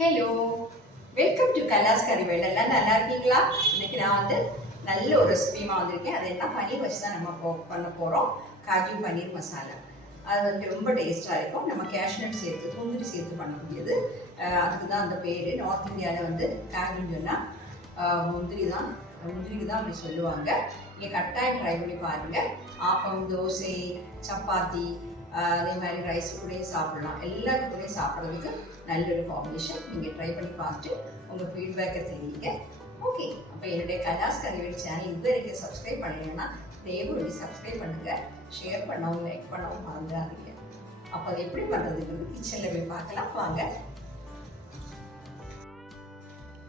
Hello welcome to கலாஸ் கறிவேல் எல்லாம் நல்லா இருக்கீங்களா? இன்னைக்கு நான் வந்து நல்ல ஒரு ரெசிபியுமா வந்திருக்கேன். அது என்ன? பன்னீர் வச்சு தான் நம்ம போ பண்ண போகிறோம் காஜு பன்னீர் மசாலா. அது வந்து ரொம்ப டேஸ்ட்டாக இருக்கும். நம்ம கேஷ்நட் சேர்த்து முந்திரி சேர்த்து பண்ண முடியாது அதுக்கு தான் அந்த பேர். நார்த் இந்தியாவில் வந்து காஜுன்னு சொன்னால் முந்திரி தான். முந்திரிக்கு தான் அப்படி சொல்லுவாங்க. நீங்கள் கட்டாயம் ட்ரை பண்ணி பாருங்கள் ஆப்பம் தோசை சப்பாத்தி அதே மாதிரி ரைஸ் கூடயும் சாப்பிடலாம். எல்லாத்துக்குமே சாப்பிட்றதுக்கு நல்ல ஒரு காம்பினேஷன் நீங்கள் ட்ரை பண்ணி பார்த்துட்டு உங்கள் ஃபீட்பேக்கை தெரியுங்க ஓகே அப்போ என்னுடைய கலாஸ் கறிவேல் சேனல் இது வரைக்கும் சப்ஸ்கிரைப் பண்ணலைன்னா தயவுபடி சப்ஸ்கிரைப் பண்ணுங்கள் ஷேர் பண்ணவும் லைக் பண்ணவும் மறந்துடாதீங்க அப்போ அது எப்படி பண்ணுறதுங்கிறது கிச்சனில் போய் பார்க்கலாம் வாங்க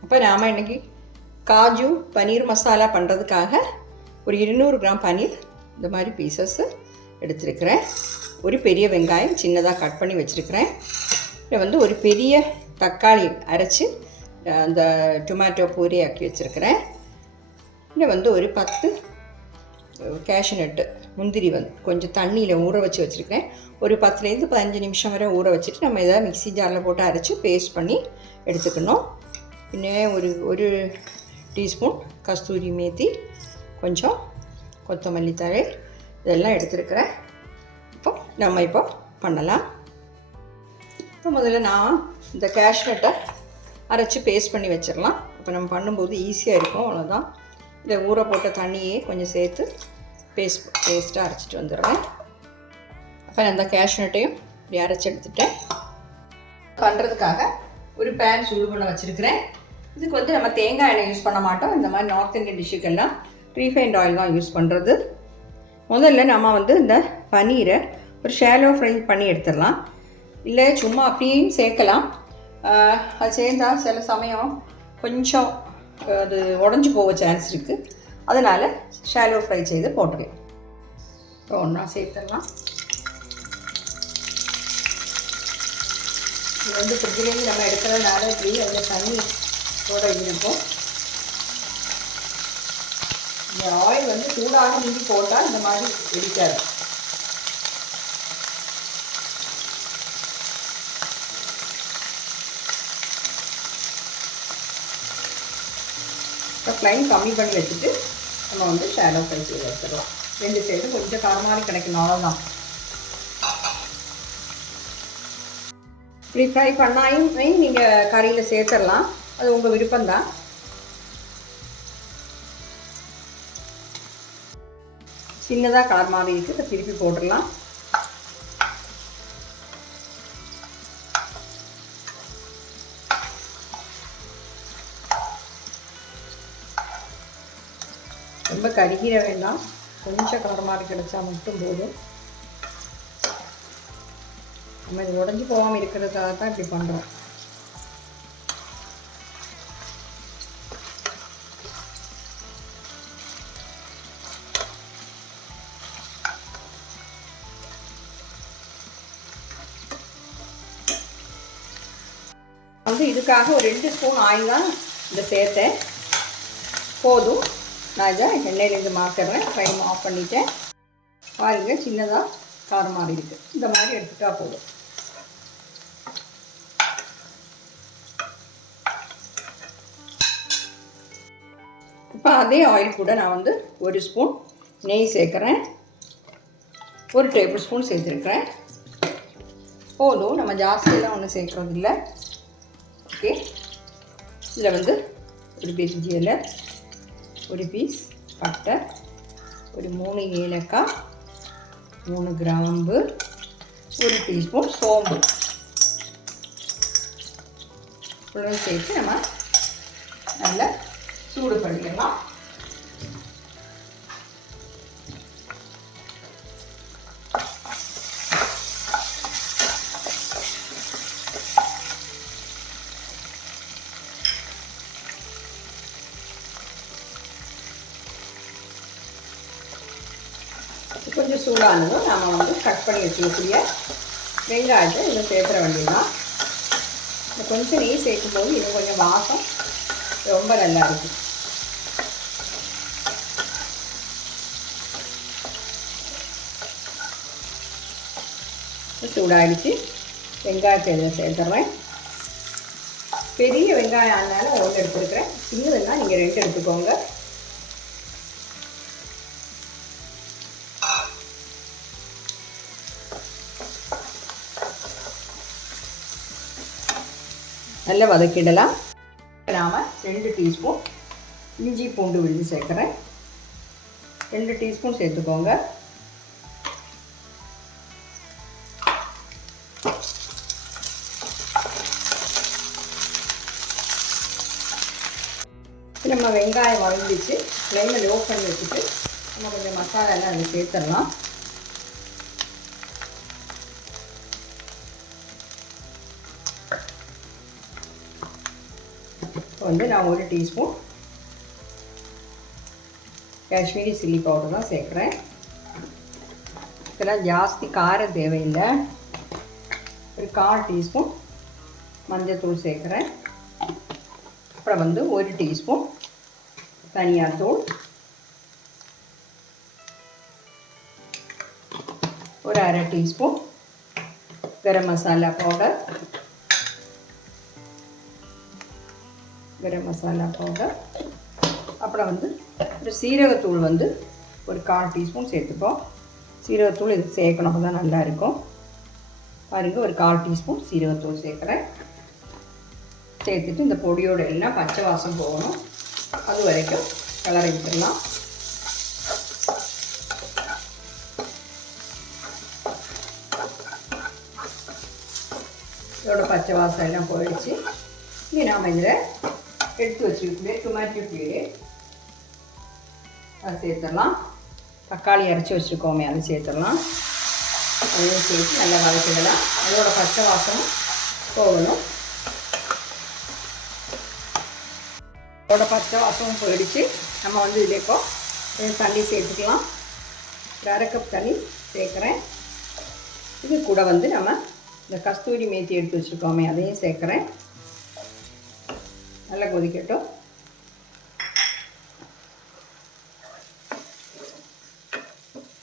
அப்போ நாம் இன்னைக்கு காஜு பன்னீர் மசாலா பண்ணுறதுக்காக ஒரு இருநூறு கிராம் பனீர் இந்த மாதிரி பீசஸ் எடுத்துருக்கிறேன் ஒரு பெரிய வெங்காயம் சின்னதாக கட் பண்ணி வச்சுருக்கிறேன் இதில் வந்து ஒரு பெரிய தக்காளி அரைச்சி அந்த டொமேட்டோ பூரி ஆக்கி வச்சுருக்கிறேன். இதில் வந்து ஒரு பத்து கேஷ்நட்டு முந்திரி வந்து கொஞ்சம் தண்ணியில் ஊற வச்சு வச்சுருக்கிறேன். ஒரு பத்துலேருந்து பதினஞ்சு நிமிஷம் வரை ஊற வச்சுட்டு நம்ம எதாவது மிக்சி ஜாரில் போட்டு அரைச்சி பேஸ்ட் பண்ணி எடுத்துக்கணும். பின்ன ஒரு ஒரு டீஸ்பூன் கஸ்தூரி மேத்தி கொஞ்சம் கொத்தமல்லி தழை இதெல்லாம் எடுத்துருக்கிறேன். இப்போ நம்ம இப்போ பண்ணலாம். இப்போ முதல்ல நான் இந்த கேஷ்நட்டை அரைச்சி பேஸ்ட் பண்ணி வச்சிடலாம். இப்போ நம்ம பண்ணும்போது ஈஸியாக இருக்கும். அவ்வளோதான் இந்த ஊற போட்ட தண்ணியே கொஞ்சம் சேர்த்து பேஸ்ட் பேஸ்ட்டாக அரைச்சிட்டு வந்துடுறேன். அப்போ நான் இந்த கேஷ்நட்டையும் இப்படி அரைச்சி எடுத்துட்டேன். பண்ணுறதுக்காக ஒரு பேன் சூடு பண்ண வச்சுருக்கிறேன். இதுக்கு வந்து நம்ம தேங்காய் எண்ணெய் யூஸ் பண்ண மாட்டோம். இந்த மாதிரி நார்த் இந்தியன் டிஷ்ஷுக்கெல்லாம் ரீஃபைண்ட் ஆயில் தான் யூஸ் பண்ணுறது முதல்ல நம்ம வந்து இந்த பன்னீரை ஒரு ஷேலோ ஃப்ரை பண்ணி எடுத்துடலாம். இல்லை சும்மா அப்படியும் சேர்க்கலாம். அது சேர்ந்தால் சில சமயம் கொஞ்சம் அது உடஞ்சி போக சான்ஸ் இருக்குது அதனால் ஷாலோ ஃப்ரை செய்து போட்டுக்கலாம். இப்போ ஒன்றா சேர்த்துடலாம். இது வந்து ஃப்ரிட்ஜிலேருந்து நம்ம எடுக்கிறதுனால இப்படி அதில் தண்ணி போட இருக்கும். இந்த ஆயில் வந்து சூடாக நீங்கள் போட்டால் இந்த மாதிரி வெடிக்காது. ஃப்ளைம் கம்மி பண்ணி வச்சுட்டு நம்ம வந்து ஷேலோ ஃப்ரை செய்து வச்சிடலாம் ரெண்டு சைடும் கொஞ்சம் காரமாக கிடைக்கணும் அவ்வளோதான் இப்படி ஃப்ரை பண்ணாயும் நீங்கள் கறியில் சேர்த்துடலாம். அது உங்கள் விருப்பம்தான். சின்னதாக கலர் மாதிரி இருக்குது திருப்பி போட்டுடலாம். ரொம்ப கருகிற வேண்டாம். கொஞ்சம் கலர் மாதிரி கிடைச்சா மட்டும் போதும். நம்ம இது உடஞ்சி போகாமல் இருக்கிறதுக்காக தான் இப்படி பண்ணுறோம் வந்து இதுக்காக ஒரு ரெண்டு ஸ்பூன் ஆயில் தான் இந்த சேர்த்தேன். போதும். நான் இதை எண்ணெயிலேருந்து மாற்றுறேன் ஃப்ரைம் ஆஃப் பண்ணிட்டேன். பாருங்கள் சின்னதாக காரம் மாதிரி இருக்குது இந்த மாதிரி எடுத்துட்டா போதும். இப்போ அதே ஆயில் கூட நான் வந்து ஒரு ஸ்பூன் நெய் சேர்க்குறேன். ஒரு டேபிள் ஸ்பூன் சேர்த்துருக்குறேன். போதும் நம்ம ஜாஸ்தியெல்லாம் ஒன்றும் சேர்க்குறது இல்லை ஓகே இதில் வந்து ஒரு பிரிஞ்சி இலை ஒரு பீஸ் பட்டை ஒரு மூணு ஏலக்காய் மூணு கிராம்பு ஒரு டீஸ்பூன் சோம்பு. இவ்வளவு சேர்த்து நம்ம நல்லா சூடு பண்ணிக்கலாம் கொஞ்சம் சூடானதும் நாம் வந்து கட் பண்ணி வச்சுக்கக்கூடிய வெங்காயத்தை இதில் சேர்த்துற வேண்டியதுதான். கொஞ்சம் நெய் சேர்க்கும் போது இது கொஞ்சம் வாசம் ரொம்ப நல்லா இருக்கும். சூடாகிடுச்சு வெங்காயத்தை இதில் சேர்த்துட்றேன் பெரிய வெங்காயம் அதனால ஒன்று எடுத்துருக்குறேன். சின்னதுன்னா நீங்கள் ரெண்டு எடுத்துக்கோங்க. நல்லா வதக்கிடலாம். நாம் ரெண்டு டீஸ்பூன் இஞ்சி பூண்டு விழுந்து சேர்க்குறேன். ரெண்டு டீஸ்பூன் சேர்த்துக்கோங்க. நம்ம வெங்காயம் வளர்ந்துச்சு ஃப்ளேமை லோ பண்ணி வச்சுட்டு நம்ம கொஞ்சம் மசாலா எல்லாம் அதில் சேர்த்துடலாம். வந்து நான் ஒரு டீஸ்பூன் காஷ்மீரி சில்லி பவுடர் தான் சேர்க்குறேன். இதெல்லாம் ஜாஸ்தி காரம் தேவையில்லை. ஒரு கால் டீஸ்பூன் மஞ்சள்தூள் சேர்க்குறேன். அப்புறம் வந்து ஒரு டீஸ்பூன் தனியாத்தூள். ஒரு அரை teaspoon garam masala powder. Garam masala powder அப்புறம் வந்து இந்த சீரகத்தூள் வந்து ஒரு கால் டீஸ்பூன் சேர்த்துப்போம். சீரகத்தூள் இது சேர்க்கணும் அப்போ தான் நல்லாயிருக்கும் பாருங்கள் ஒரு கால் டீஸ்பூன் சீரகத்தூள் சேர்க்குறேன். சேர்த்துட்டு இந்த பொடியோடு எல்லாம் பச்சை வாசம் போகணும். அது வரைக்கும் கலரை விட்டுடலாம். இதோட பச்சை வாசம் எல்லாம் போயிடுச்சு. இங்கே நாம் இதில் எடுத்து வச்சுக்கிட்டு டொமேட்டோ பியூரி அதை சேர்த்துடலாம். தக்காளி அரைச்சி வச்சுருக்கோமே அதை சேர்த்துடலாம். அதையும் சேர்த்து நல்லா வதக்கிடலாம். அதோட பச்சை வாசம் போகணும். அதோட பச்சை வாசமும் போயிடுச்சு. நம்ம வந்து இதில் இப்போ தண்ணி சேர்த்துக்கலாம். அரை கப் தண்ணி சேர்க்குறேன். இது கூட வந்து நம்ம இந்த கஸ்தூரி மேத்தி எடுத்து வச்சுருக்கோமே அதையும் சேர்க்குறேன். நல்லா கொதிக்கட்டும்.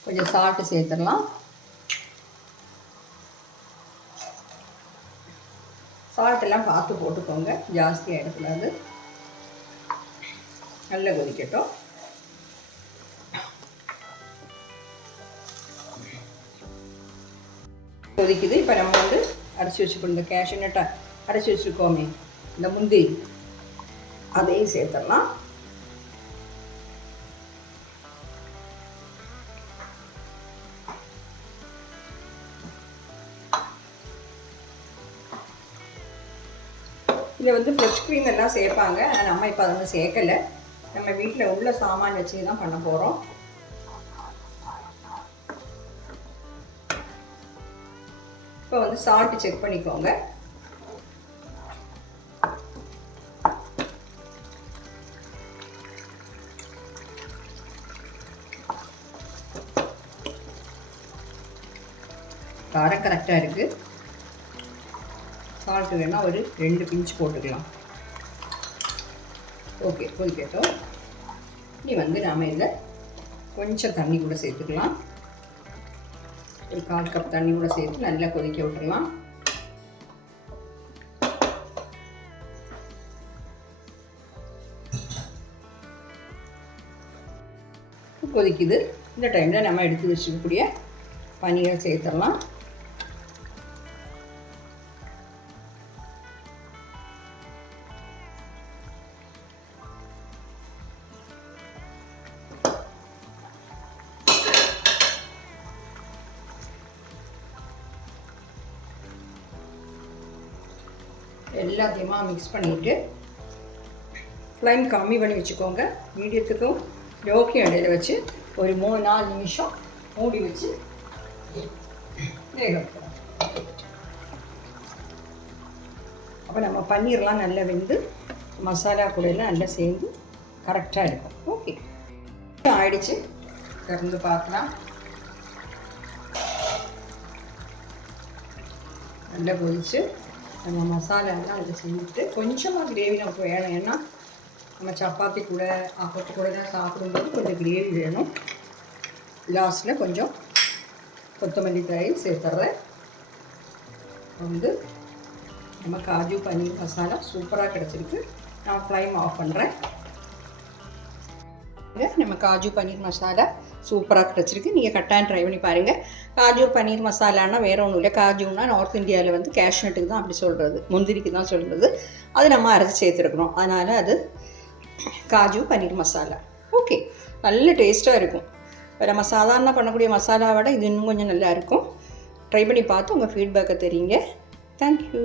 கொஞ்சம் சால்ட்டு சேர்த்துடலாம். சால்ட்டெல்லாம் பார்த்து போட்டுக்கோங்க. ஜாஸ்தியாக எடுக்கலாது நல்லா கொதிக்கட்டும். கொதிக்குது. இப்போ நம்ம வந்து அரைச்சி வச்சுக்கணும். இந்த கேஷ் நட்டை அரைச்சி வச்சுருக்கோமே இந்த முந்திரி. அதையும் சேர்த்துடலாம். இதில் வந்து ஃப்ரெஷ் க்ரீம் எல்லாம் சேர்ப்பாங்க. ஆனால் நம்ம இப்போ அதை வந்து சேர்க்கலை. நம்ம வீட்டில் உள்ள சாமான் வச்சு தான் பண்ண போகிறோம் இப்போ வந்து சால்ட்டு செக் பண்ணிக்கோங்க. கரெக்டாக இருக்குது சால்ட்டு வேணால் ஒரு ரெண்டு பிஞ்ச் போட்டுக்கலாம். ஓகே கொதிக்கட்டும் இனி வந்து நாம் இதில் கொஞ்சம் தண்ணி கூட சேர்த்துக்கலாம். ஒரு கால் கப் தண்ணி கூட சேர்த்து நல்லா கொதிக்க விட்டுக்கலாம் கொதிக்குது. இந்த டைமில் நம்ம எடுத்து வச்சுக்கக்கூடிய பனியை சேர்த்துடலாம். எல்லாத்தையுமா மிக்ஸ் பண்ணிவிட்டு ஃப்ளைம் கம்மி பண்ணி வச்சுக்கோங்க. மீடியத்துக்கும் லோக்கியம் இடையில வச்சு ஒரு மூணு நாலு நிமிஷம் மூடி வச்சு வேக அப்போ நம்ம பன்னீர்லாம் நல்லா வெந்து மசாலா கூட எல்லாம் நல்லா சேர்ந்து கரெக்டாக இருக்கும் ஓகே ஆயிடுச்சு. திறந்து பார்க்கலாம். நல்லா கொதிச்சு நம்ம மசாலா எல்லாம் அதில் செஞ்சுட்டு கொஞ்சமாக கிரேவி நமக்கு வேணும். ஏன்னா நம்ம சப்பாத்தி கூட அப்பத்து கூட தான் சாப்பிடும்போது கொஞ்சம் கிரேவி வேணும். லாஸ்ட்டில் கொஞ்சம் கொத்தமல்லி தயிர் சேர்த்துட்றேன் வந்து நம்ம காஜு பன்னீர் மசாலா சூப்பராக கிடச்சிருக்கு. நான் ஃப்ளைம் ஆஃப் பண்ணுறேன் நம்ம காஜு பன்னீர் மசாலா சூப்பராக கிடச்சிருக்கு. நீங்கள் கட்டாயம் ட்ரை பண்ணி பாருங்கள் காஜு பன்னீர் மசாலானா வேறு ஒன்றும் இல்லை. காஜுனா நார்த் இந்தியாவில் வந்து கேஷ்நட்டுக்கு தான் அப்படி சொல்கிறது முந்திரிக்கு தான் சொல்கிறது அது நம்ம அரைச்சி சேர்த்துருக்குறோம் அதனால் அது காஜு பன்னீர் மசாலா. ஓகே நல்ல டேஸ்ட்டாக இருக்கும். இப்போ நம்ம சாதாரண பண்ணக்கூடிய மசாலாவை விட இது இன்னும் கொஞ்சம் நல்லா இருக்கும். ட்ரை பண்ணி பார்த்து உங்கள் ஃபீட்பேக்கை தெரியுங்க. தேங்க்யூ